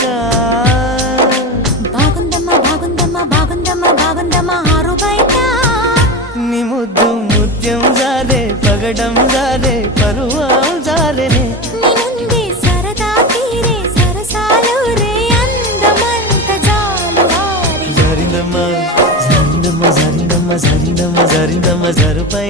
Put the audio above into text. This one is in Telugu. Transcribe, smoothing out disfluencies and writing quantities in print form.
బయట బాగుందమ్మా బాగుందమ్మా బాగుందమ్మా బాగుందమ్మా ఆరు బయట నీ ముద్దు ముత్యం జారే పగడం జారే పరువం జారేనే నీ ముందే సరదా తీరే సరసాలు రే అందమంత జాలు వారి జారిందమ్మా జారిందమ్మా జారిందమ్మా జారిందమ్మా జారిందమ్మా జారుపై